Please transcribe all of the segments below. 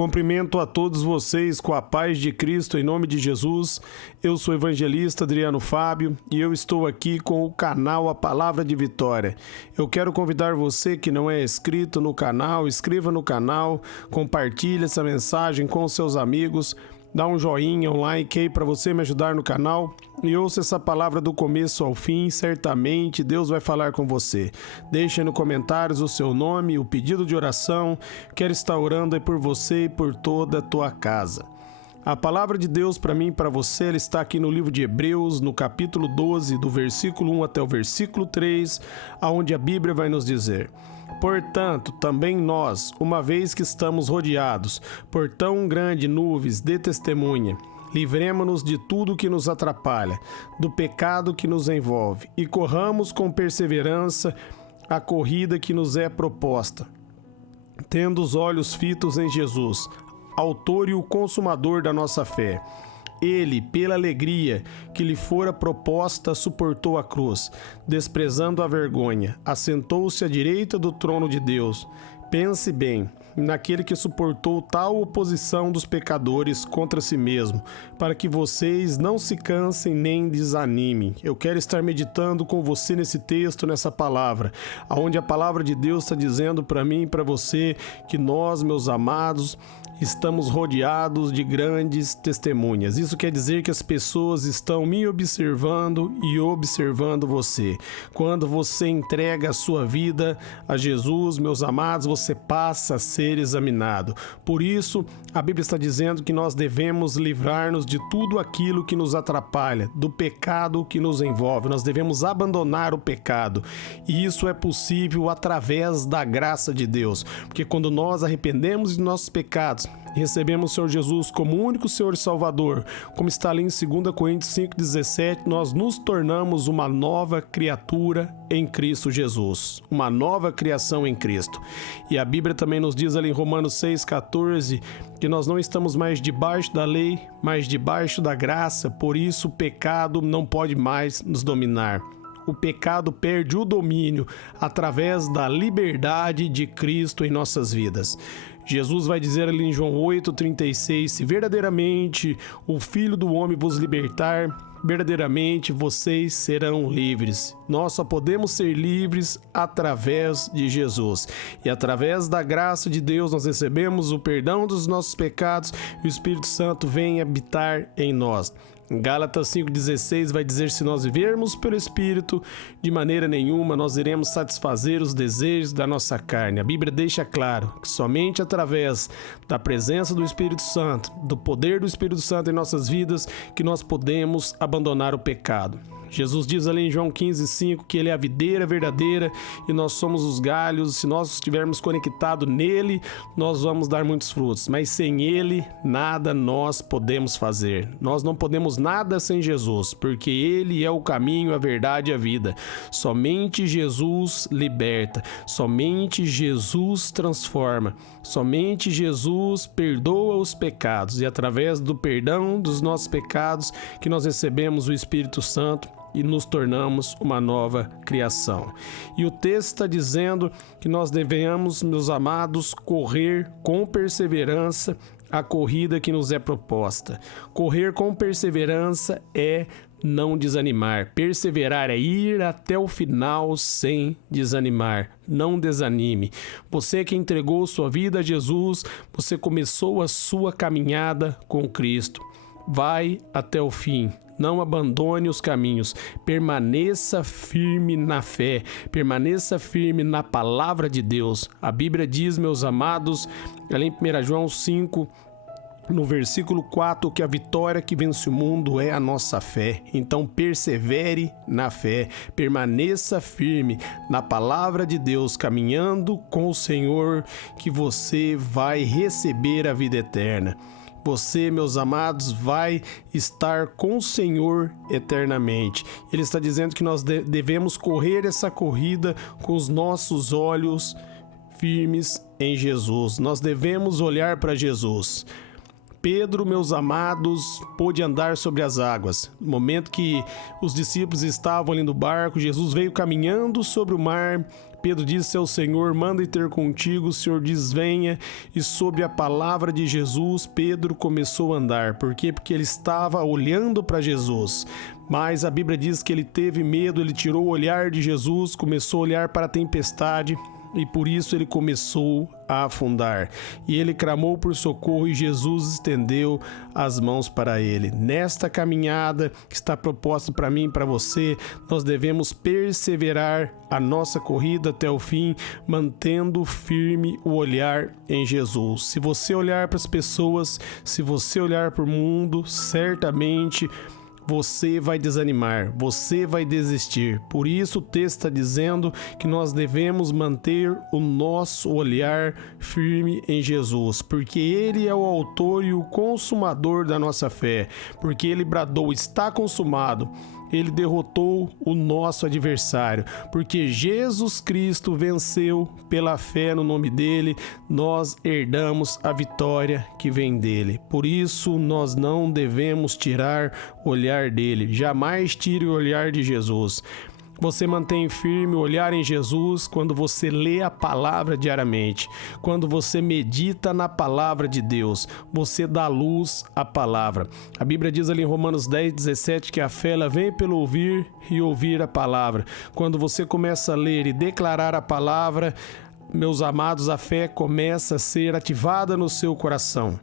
Cumprimento a todos vocês com a paz de Cristo em nome de Jesus. Eu sou o evangelista Adriano Fábio e eu estou aqui com o canal A Palavra de Vitória. Eu quero convidar você que não é inscrito no canal, inscreva no canal, compartilhe essa mensagem com seus amigos, dá um joinha, um like aí para você me ajudar no canal e ouça essa palavra do começo ao fim, certamente Deus vai falar com você. Deixe nos comentários o seu nome, o pedido de oração, quero estar orando aí por você e por toda a tua casa. A palavra de Deus para mim e para você, ela está aqui no livro de Hebreus, no capítulo 12, do versículo 1 até o versículo 3, aonde a Bíblia vai nos dizer: Portanto, também nós, uma vez que estamos rodeados por tão grande nuvens de testemunha, livremo-nos de tudo que nos atrapalha, do pecado que nos envolve, e corramos com perseverança a corrida que nos é proposta, tendo os olhos fitos em Jesus, autor e o consumador da nossa fé. Ele, pela alegria que lhe fora proposta, suportou a cruz, desprezando a vergonha, assentou-se à direita do trono de Deus. Pense bem naquele que suportou tal oposição dos pecadores contra si mesmo, para que vocês não se cansem nem desanimem. Eu quero estar meditando com você nesse texto, nessa palavra, onde a palavra de Deus está dizendo para mim e para você que nós, meus amados, estamos rodeados de grandes testemunhas. Isso quer dizer que as pessoas estão me observando e observando você. Quando você entrega a sua vida a Jesus, meus amados, você passa a ser examinado. Por isso, a Bíblia está dizendo que nós devemos livrar-nos de tudo aquilo que nos atrapalha, do pecado que nos envolve. Nós devemos abandonar o pecado. E isso é possível através da graça de Deus. Porque quando nós arrependemos de nossos pecados, recebemos o Senhor Jesus como único Senhor e Salvador, como está ali em 2 Coríntios 5,17, nós nos tornamos uma nova criatura em Cristo Jesus, uma nova criação em Cristo. E a Bíblia também nos diz ali em Romanos 6,14, que nós não estamos mais debaixo da lei, mas debaixo da graça, por isso o pecado não pode mais nos dominar. O pecado perde o domínio através da liberdade de Cristo em nossas vidas. Jesus vai dizer ali em João 8,36, se verdadeiramente o Filho do Homem vos libertar, verdadeiramente vocês serão livres. Nós só podemos ser livres através de Jesus. E através da graça de Deus nós recebemos o perdão dos nossos pecados e o Espírito Santo vem habitar em nós. Em Gálatas 5,16 vai dizer, se nós vivermos pelo Espírito, de maneira nenhuma nós iremos satisfazer os desejos da nossa carne. A Bíblia deixa claro que somente através da presença do Espírito Santo, do poder do Espírito Santo em nossas vidas, que nós podemos abandonar o pecado. Jesus diz ali em João 15,5 que Ele é a videira verdadeira e nós somos os galhos. Se nós estivermos conectados nele, nós vamos dar muitos frutos. Mas sem Ele, nada nós podemos fazer. Nós não podemos nada sem Jesus, porque Ele é o caminho, a verdade e a vida. Somente Jesus liberta, somente Jesus transforma, somente Jesus perdoa os pecados. E através do perdão dos nossos pecados que nós recebemos o Espírito Santo e nos tornamos uma nova criação. E o texto está dizendo que nós devemos, meus amados, correr com perseverança a corrida que nos é proposta. Correr com perseverança é não desanimar. Perseverar é ir até o final sem desanimar. Não desanime. Você que entregou sua vida a Jesus, você começou a sua caminhada com Cristo. Vai até o fim. Não abandone os caminhos, permaneça firme na fé, permaneça firme na palavra de Deus. A Bíblia diz, meus amados, ali em 1 João 5, no versículo 4, que a vitória que vence o mundo é a nossa fé. Então persevere na fé, permaneça firme na palavra de Deus, caminhando com o Senhor, que você vai receber a vida eterna. Você, meus amados, vai estar com o Senhor eternamente. Ele está dizendo que nós devemos correr essa corrida com os nossos olhos firmes em Jesus. Nós devemos olhar para Jesus. Pedro, meus amados, pôde andar sobre as águas. No momento que os discípulos estavam ali no barco, Jesus veio caminhando sobre o mar. Pedro disse ao Senhor: manda ir ter contigo. O Senhor diz: venha. E sobre a palavra de Jesus, Pedro começou a andar. Por quê? Porque ele estava olhando para Jesus. Mas a Bíblia diz que ele teve medo, ele tirou o olhar de Jesus, começou a olhar para a tempestade. E por isso ele começou a afundar. E ele clamou por socorro e Jesus estendeu as mãos para ele. Nesta caminhada que está proposta para mim e para você, nós devemos perseverar a nossa corrida até o fim, mantendo firme o olhar em Jesus. Se você olhar para as pessoas, se você olhar para o mundo, certamente você vai desanimar, você vai desistir. Por isso o texto está dizendo que nós devemos manter o nosso olhar firme em Jesus, porque Ele é o autor e o consumador da nossa fé, porque Ele bradou: está consumado. Ele derrotou o nosso adversário, porque Jesus Cristo venceu pela fé no nome dele, nós herdamos a vitória que vem dele. Por isso, nós não devemos tirar o olhar dele, jamais tire o olhar de Jesus. Você mantém firme o olhar em Jesus quando você lê a palavra diariamente, quando você medita na palavra de Deus, você dá luz à palavra. A Bíblia diz ali em Romanos 10:17 que a fé ela vem pelo ouvir e ouvir a palavra. Quando você começa a ler e declarar a palavra, meus amados, a fé começa a ser ativada no seu coração.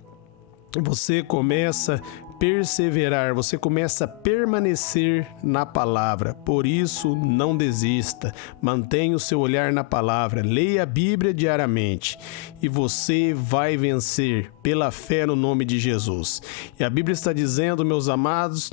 Você começa a perseverar, você começa a permanecer na palavra. Por isso, não desista. Mantenha o seu olhar na palavra. Leia a Bíblia diariamente e você vai vencer pela fé no nome de Jesus. E a Bíblia está dizendo, meus amados,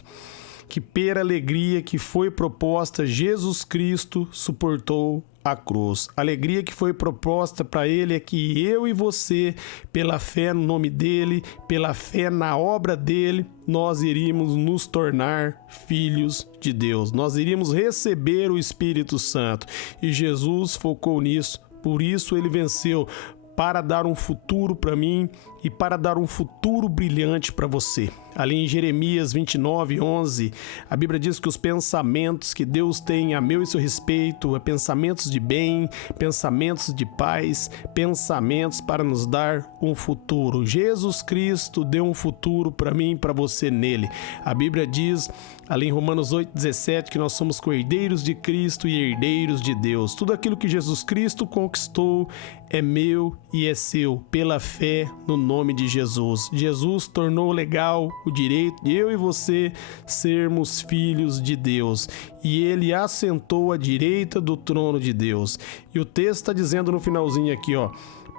que pela alegria que foi proposta, Jesus Cristo suportou a cruz. A alegria que foi proposta para ele é que eu e você, pela fé no nome dele, pela fé na obra dele, nós iríamos nos tornar filhos de Deus. Nós iríamos receber o Espírito Santo. E Jesus focou nisso. Por isso ele venceu, para dar um futuro para mim e para dar um futuro brilhante para você. Ali em Jeremias 29:11, a Bíblia diz que os pensamentos que Deus tem a meu e seu respeito é pensamentos de bem, pensamentos de paz, pensamentos para nos dar um futuro. Jesus Cristo deu um futuro para mim e para você nele. A Bíblia diz ali em Romanos 8:17 que nós somos co-herdeiros de Cristo e herdeiros de Deus. Tudo aquilo que Jesus Cristo conquistou é meu e é seu pela fé no nome de Jesus. Jesus tornou legal o direito de eu e você sermos filhos de Deus. E ele assentou à direita do trono de Deus. E o texto está dizendo no finalzinho aqui, ó: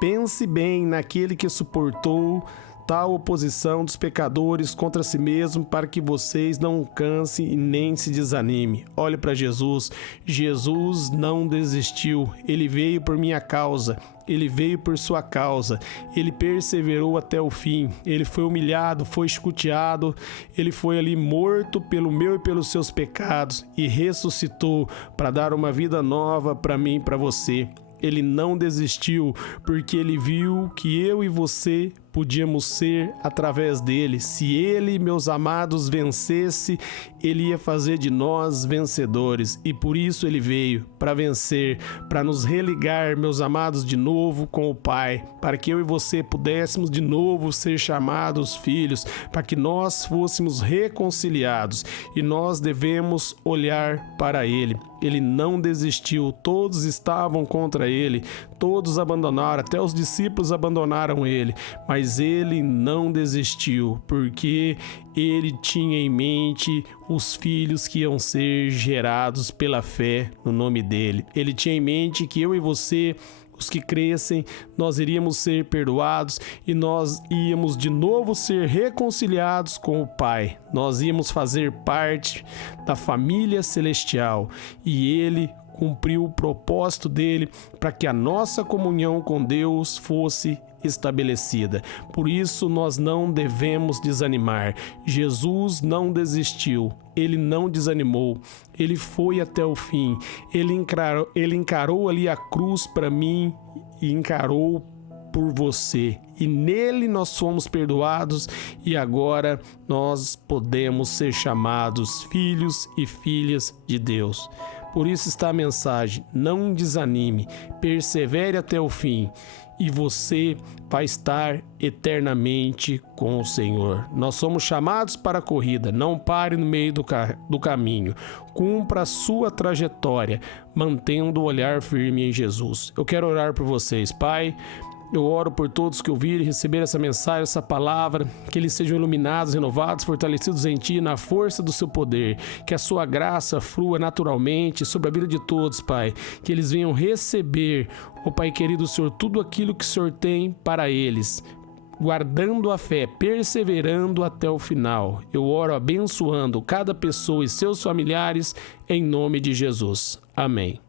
pense bem naquele que suportou tal oposição dos pecadores contra si mesmo, para que vocês não cansem e nem se desanime. Olhe para Jesus. Jesus não desistiu. Ele veio por minha causa. Ele veio por sua causa. Ele perseverou até o fim. Ele foi humilhado, foi escuteado. Ele foi ali morto pelo meu e pelos seus pecados e ressuscitou para dar uma vida nova para mim e para você. Ele não desistiu porque ele viu que eu e você podíamos ser através dele. Se ele, meus amados, vencesse, ele ia fazer de nós vencedores. E por isso ele veio, para vencer, para nos religar, meus amados, de novo com o Pai, para que eu e você pudéssemos de novo ser chamados filhos, para que nós fôssemos reconciliados. E nós devemos olhar para ele. Ele não desistiu, todos estavam contra ele, todos abandonaram, até os discípulos abandonaram ele, mas ele não desistiu, porque ele tinha em mente os filhos que iam ser gerados pela fé no nome dele. Ele tinha em mente que eu e você, os que crescem, nós iríamos ser perdoados e nós íamos de novo ser reconciliados com o Pai. Nós íamos fazer parte da família celestial e ele cumpriu o propósito dele para que a nossa comunhão com Deus fosse estabelecida. Por isso nós não devemos desanimar. Jesus não desistiu, ele não desanimou, ele foi até o fim, ele encarou ali a cruz para mim e encarou por você e nele nós fomos perdoados e agora nós podemos ser chamados filhos e filhas de Deus. Por isso está a mensagem: não desanime, persevere até o fim e você vai estar eternamente com o Senhor. Nós somos chamados para a corrida, não pare no meio do caminho, cumpra a sua trajetória, mantendo o olhar firme em Jesus. Eu quero orar por vocês, Pai. Eu oro por todos que ouvirem e receberem essa mensagem, essa palavra, que eles sejam iluminados, renovados, fortalecidos em Ti, na força do Seu poder, que a Sua graça flua naturalmente sobre a vida de todos, Pai, que eles venham receber, ó Pai querido Senhor, tudo aquilo que o Senhor tem para eles, guardando a fé, perseverando até o final. Eu oro abençoando cada pessoa e seus familiares, em nome de Jesus. Amém.